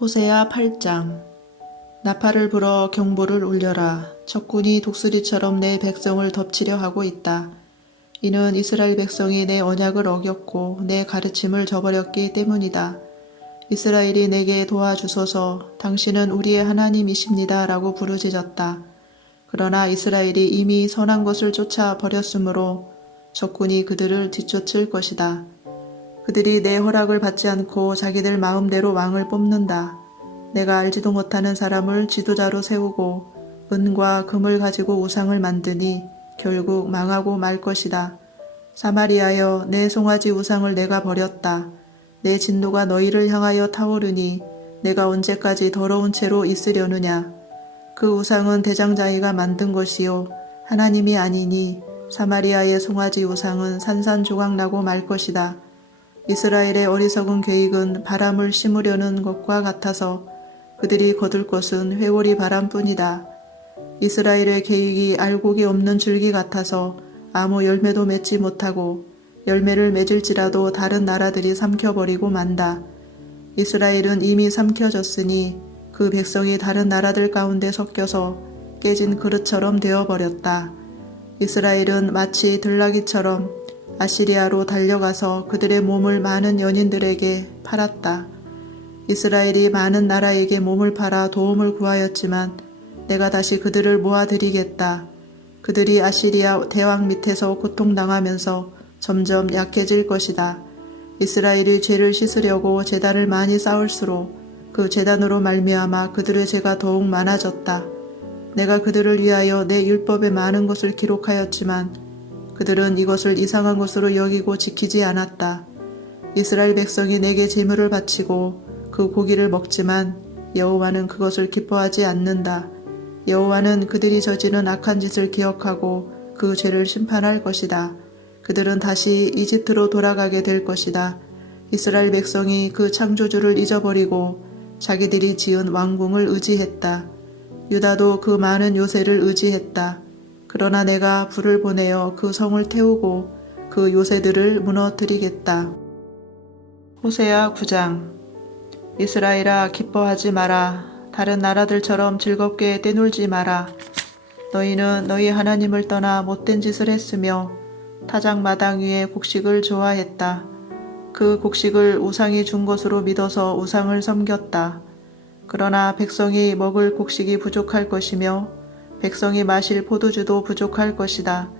호세아 8장. 나팔을 불어 경보를 울려라. 적군이 독수리처럼 내 백성을 덮치려 하고 있다. 이는 이스라엘 백성이 내 언약을 어겼고 내 가르침을 저버렸기 때문이다. 이스라엘이 내게 도와주소서, 당신은 우리의 하나님이십니다 라고 부르짖었다. 그러나 이스라엘이 이미 선한 것을 쫓아 버렸으므로 적군이 그들을 뒤쫓을 것이다. 그들이 내 허락을 받지 않고 자기들 마음대로 왕을 뽑는다. 내가 알지도 못하는 사람을 지도자로 세우고 은과 금을 가지고 우상을 만드니 결국 망하고 말 것이다. 사마리아여, 내 송아지 우상을 내가 버렸다. 내 진노가 너희를 향하여 타오르니 내가 언제까지 더러운 채로 있으려느냐. 그 우상은 대장자이가 만든 것이요 하나님이 아니니 사마리아의 송아지 우상은 산산조각나고 말 것이다. 이스라엘의 어리석은 계획은 바람을 심으려는 것과 같아서 그들이 거둘 것은 회오리 바람뿐이다. 이스라엘의 계획이 알곡이 없는 줄기 같아서 아무 열매도 맺지 못하고 열매를 맺을지라도 다른 나라들이 삼켜버리고 만다. 이스라엘은 이미 삼켜졌으니 그 백성이 다른 나라들 가운데 섞여서 깨진 그릇처럼 되어버렸다. 이스라엘은 마치 들나귀처럼 아시리아로 달려가서 그들의 몸을 많은 연인들에게 팔았다. 이스라엘이 많은 나라에게 몸을 팔아 도움을 구하였지만 내가 다시 그들을 모아드리겠다. 그들이 아시리아 대왕 밑에서 고통당하면서 점점 약해질 것이다. 이스라엘이 죄를 씻으려고 제단을 많이 쌓을수록 그 제단으로 말미암아 그들의 죄가 더욱 많아졌다. 내가 그들을 위하여 내 율법에 많은 것을 기록하였지만 그들은 이것을 이상한 것으로 여기고 지키지 않았다. 이스라엘 백성이 내게 제물을 바치고 그 고기를 먹지만 여호와는 그것을 기뻐하지 않는다. 여호와는 그들이 저지른 악한 짓을 기억하고 그 죄를 심판할 것이다. 그들은 다시 이집트로 돌아가게 될 것이다. 이스라엘 백성이 그 창조주를 잊어버리고 자기들이 지은 왕궁을 의지했다. 유다도 그 많은 요새를 의지했다. 그러나 내가 불을 보내어 그 성을 태우고 그 요새들을 무너뜨리겠다. 호세아 9장. 이스라엘아, 기뻐하지 마라. 다른 나라들처럼 즐겁게 떼놀지 마라. 너희는 너희 하나님을 떠나 못된 짓을 했으며 타작 마당 위에 곡식을 좋아했다. 그 곡식을 우상이 준 것으로 믿어서 우상을 섬겼다. 그러나 백성이 먹을 곡식이 부족할 것이며 백성이 마실 포도주도 부족할 것이다.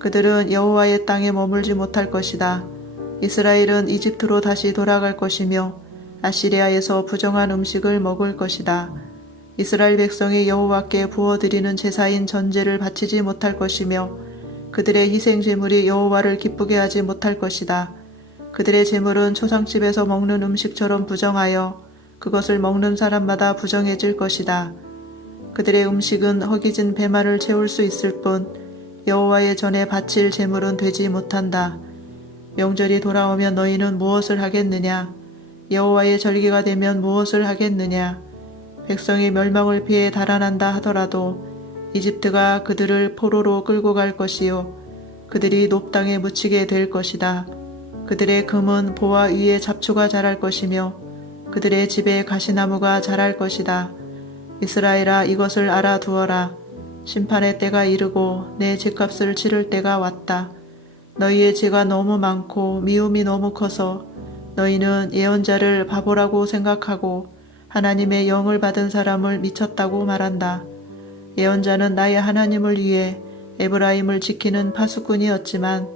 그들은 여호와의 땅에 머물지 못할 것이다. 이스라엘은 이집트로 다시 돌아갈 것이며 아시리아에서 부정한 음식을 먹을 것이다. 이스라엘 백성이 여호와께 부어드리는 제사인 전제를 바치지 못할 것이며 그들의 희생 제물이 여호와를 기쁘게 하지 못할 것이다. 그들의 제물은 초상집에서 먹는 음식처럼 부정하여 그것을 먹는 사람마다 부정해질 것이다. 그들의 음식은 허기진 배말을 채울 수 있을 뿐 여호와의 전에 바칠 제물은 되지 못한다. 명절이 돌아오면 너희는 무엇을 하겠느냐? 여호와의 절기가 되면 무엇을 하겠느냐? 백성이 멸망을 피해 달아난다 하더라도 이집트가 그들을 포로로 끌고 갈 것이요 그들이 높당에 묻히게 될 것이다. 그들의 금은 보화 위에 잡초가 자랄 것이며 그들의 집에 가시나무가 자랄 것이다. 이스라엘아, 이것을 알아두어라. 심판의 때가 이르고 내 죄값을 치를 때가 왔다. 너희의 죄가 너무 많고 미움이 너무 커서 너희는 예언자를 바보라고 생각하고 하나님의 영을 받은 사람을 미쳤다고 말한다. 예언자는 나의 하나님을 위해 에브라임을 지키는 파수꾼이었지만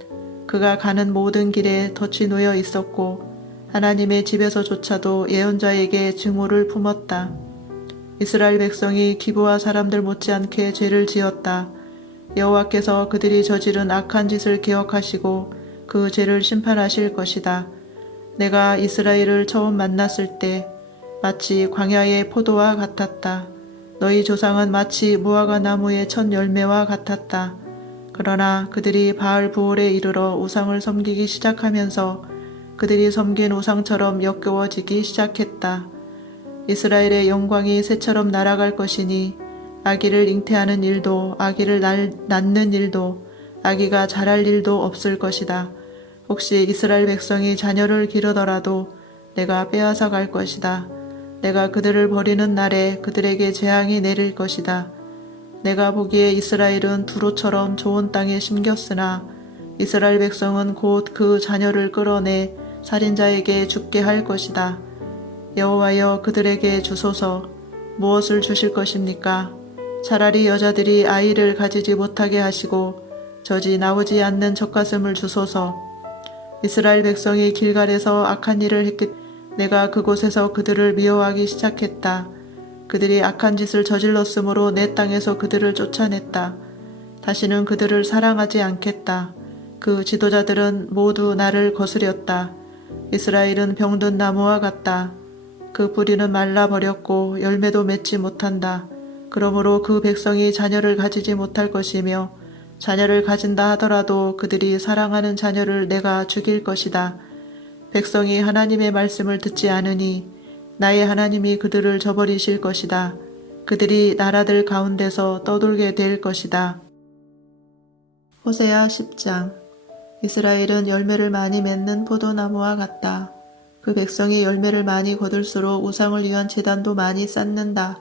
그가 가는 모든 길에 덫이 놓여 있었고 하나님의 집에서조차도 예언자에게 증오를 품었다. 이스라엘 백성이 기브아 사람들 못지않게 죄를 지었다. 여호와께서 그들이 저지른 악한 짓을 기억하시고 그 죄를 심판하실 것이다. 내가 이스라엘을 처음 만났을 때 마치 광야의 포도와 같았다. 너희 조상은 마치 무화과 나무의 첫 열매와 같았다. 그러나 그들이 바알 부올에 이르러 우상을 섬기기 시작하면서 그들이 섬긴 우상처럼 역겨워지기 시작했다. 이스라엘의 영광이 새처럼 날아갈 것이니 아기를 잉태하는 일도 아기를 낳는 일도 아기가 자랄 일도 없을 것이다. 혹시 이스라엘 백성이 자녀를 기르더라도 내가 빼앗아 갈 것이다. 내가 그들을 버리는 날에 그들에게 재앙이 내릴 것이다. 내가 보기에 이스라엘은 두로처럼 좋은 땅에 심겼으나 이스라엘 백성은 곧 그 자녀를 끌어내 살인자에게 죽게 할 것이다. 여호와여, 그들에게 주소서. 무엇을 주실 것입니까? 차라리 여자들이 아이를 가지지 못하게 하시고 젖이 나오지 않는 젖가슴을 주소서. 이스라엘 백성이 길갈에서 악한 일을 했기 때문에 내가 그곳에서 그들을 미워하기 시작했다. 그들이 악한 짓을 저질렀으므로 내 땅에서 그들을 쫓아냈다. 다시는 그들을 사랑하지 않겠다. 그 지도자들은 모두 나를 거스렸다. 이스라엘은 병든 나무와 같다. 그 뿌리는 말라버렸고 열매도 맺지 못한다. 그러므로 그 백성이 자녀를 가지지 못할 것이며 자녀를 가진다 하더라도 그들이 사랑하는 자녀를 내가 죽일 것이다. 백성이 하나님의 말씀을 듣지 않으니 나의 하나님이 그들을 저버리실 것이다. 그들이 나라들 가운데서 떠돌게 될 것이다. 호세아 10장. 이스라엘은 열매를 많이 맺는 포도나무와 같다. 그 백성이 열매를 많이 거둘수록 우상을 위한 제단도 많이 쌓는다.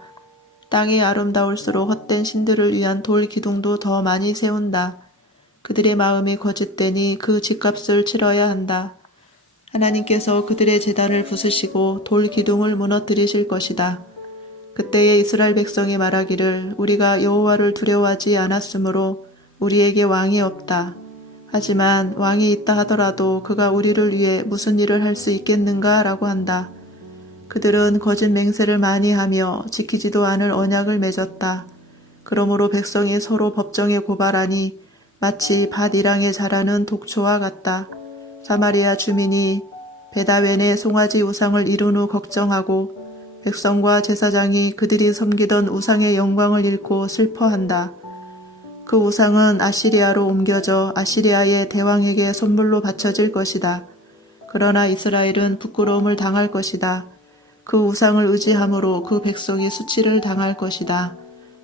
땅이 아름다울수록 헛된 신들을 위한 돌 기둥도 더 많이 세운다. 그들의 마음이 거짓되니 그 집값을 치러야 한다. 하나님께서 그들의 제단을 부수시고 돌 기둥을 무너뜨리실 것이다. 그때에 이스라엘 백성이 말하기를 우리가 여호와를 두려워하지 않았으므로 우리에게 왕이 없다. 하지만 왕이 있다 하더라도 그가 우리를 위해 무슨 일을 할 수 있겠는가 라고 한다. 그들은 거짓 맹세를 많이 하며 지키지도 않을 언약을 맺었다. 그러므로 백성이 서로 법정에 고발하니 마치 밭이랑에 자라는 독초와 같다. 사마리아 주민이 베다웬의 송아지 우상을 이룬 후 걱정하고 백성과 제사장이 그들이 섬기던 우상의 영광을 잃고 슬퍼한다. 그 우상은 아시리아로 옮겨져 아시리아의 대왕에게 선물로 바쳐질 것이다. 그러나 이스라엘은 부끄러움을 당할 것이다. 그 우상을 의지함으로 그 백성이 수치를 당할 것이다.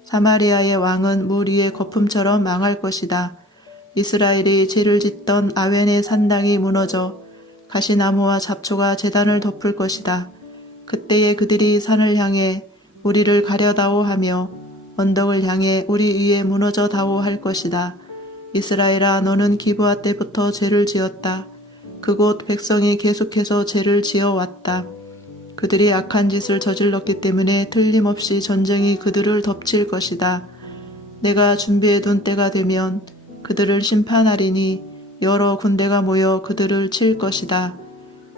사마리아의 왕은 물 위의 거품처럼 망할 것이다. 이스라엘이 죄를 짓던 아웬의 산당이 무너져 가시나무와 잡초가 제단을 덮을 것이다. 그때에 그들이 산을 향해 우리를 가려다오 하며 언덕을 향해 우리 위에 무너져 다오 할 것이다. 이스라엘아, 너는 기브아 때부터 죄를 지었다. 그곳 백성이 계속해서 죄를 지어왔다. 그들이 악한 짓을 저질렀기 때문에 틀림없이 전쟁이 그들을 덮칠 것이다. 내가 준비해둔 때가 되면 그들을 심판하리니 여러 군대가 모여 그들을 칠 것이다.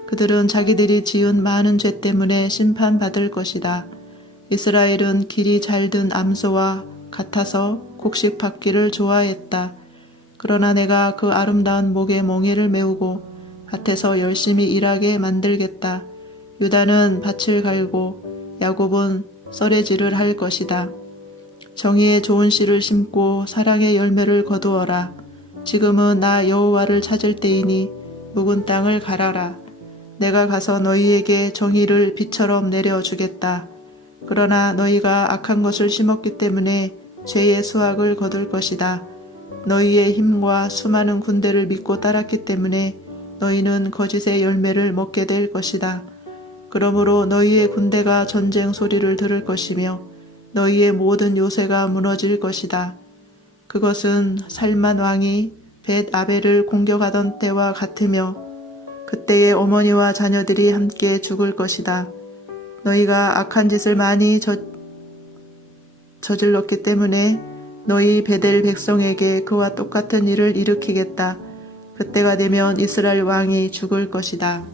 그들은 자기들이 지은 많은 죄 때문에 심판받을 것이다. 이스라엘은 길이 잘든 암소와 같아서 곡식받기를 좋아했다. 그러나 내가 그 아름다운 목에 멍에를 메우고 밭에서 열심히 일하게 만들겠다. 유다는 밭을 갈고 야곱은 썰매질을 할 것이다. 정의의 좋은 씨를 심고 사랑의 열매를 거두어라. 지금은 나 여호와를 찾을 때이니 묵은 땅을 갈아라. 내가 가서 너희에게 정의를 비처럼 내려주겠다. 그러나 너희가 악한 것을 심었기 때문에 죄의 수확을 거둘 것이다. 너희의 힘과 수많은 군대를 믿고 따랐기 때문에 너희는 거짓의 열매를 먹게 될 것이다. 그러므로 너희의 군대가 전쟁 소리를 들을 것이며 너희의 모든 요새가 무너질 것이다. 그것은 살만 왕이 벳 아벨을 공격하던 때와 같으며 그때의 어머니와 자녀들이 함께 죽을 것이다. 너희가 악한 짓을 많이 저질렀기 때문에 너희 베델 백성에게 그와 똑같은 일을 일으키겠다. 그때가 되면 이스라엘 왕이 죽을 것이다.